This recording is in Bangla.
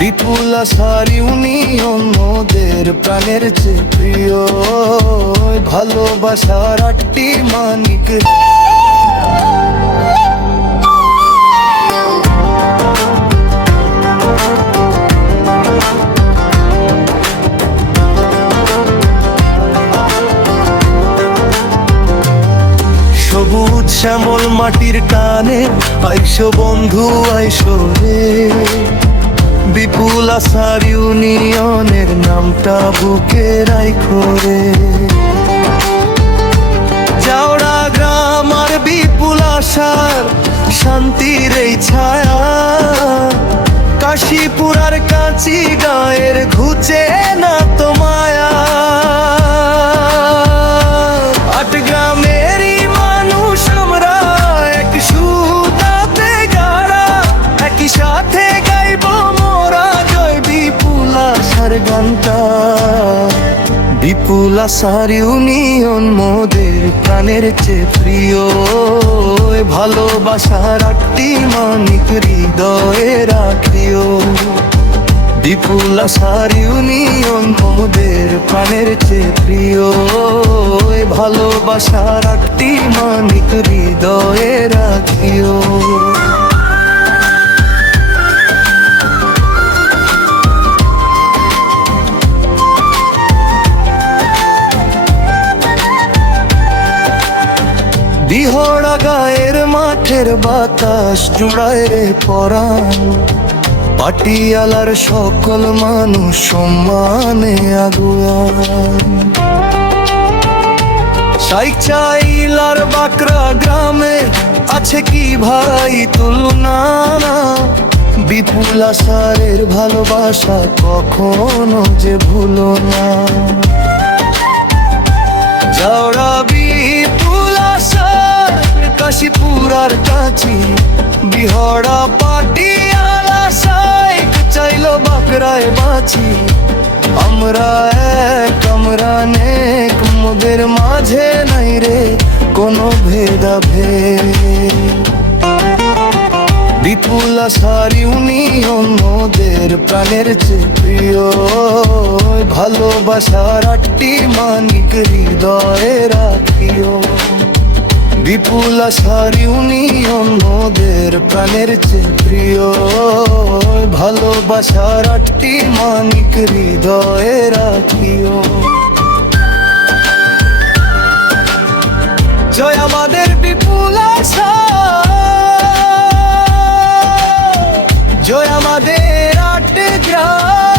বিপুল আশার ইউনিয়ন মোদের প্রাণের চেয়ে প্রিয়। ভালোবাসার 8টি মানিক। সবুজ শ্যামল মাটির টানে আইসো বন্ধু আইসো রে। বিপুল আশার ইউনিয়নের নামটা বুকে রাইখো রে। জাউড়া গ্রাম আর বিপুল আশার শান্তির এই ছায়া, কাশীপুর আর কাঁচি গায়ের ঘুচে না তো মায়া। 8 গ্রামেরই মানুষ আমরা, এক সুতাতে গাড়া, একই সাথে গাইব মোরা জয় বিপুল আশার গানটা। বিপুল আশার ইউনিয়ন মোদের প্রাণের চেয়ে প্রিয়। ভালোবাসার 8টি মানিক হৃদয়ে রাখিও। বিপুল আশার ইউনিয়ন মোদের প্রাণের চেয়ে প্রিয়। ভালোবাসার 8টি মানিক হৃদয়ে রাখিও। বিহড়া গায়ের মাঠের বাতাস জুড়ায় রে পরাণ, পাটিয়ালার সকল মানুষ সম্মানে আগুয়ান। সাইচাইলার বাকরা গ্রামে আছে কি ভাই তুলনা, বিপুল আশারের ভালোবাসা কখনো যে ভুলো না। জাউড়া বিপুল আশার কাশীপুর আর কাঁচি, বিহড়া পাটিয়ালা সাইক চাইলো বাকরায় বাঁচি। আমরা এক আমরা নেক, মোদের মাঝে নাই রে কোনো ভেদাভেদ। বিপুল আশার ইউনিয়ন মোদের প্রাণের চেয়ে প্রিয়। ভালোবাসার 8টি মানিক হৃদয়ে রাখিও। বিপুল আশার ইউনিয়ন মোদের প্রাণের চেয়ে প্রিয়। ভালোবাসার 8টি মানিক হৃদয়ে রাখিও। জয় আমাদের বিপুল আশা, জয় আমাদের 8 গ্রাম।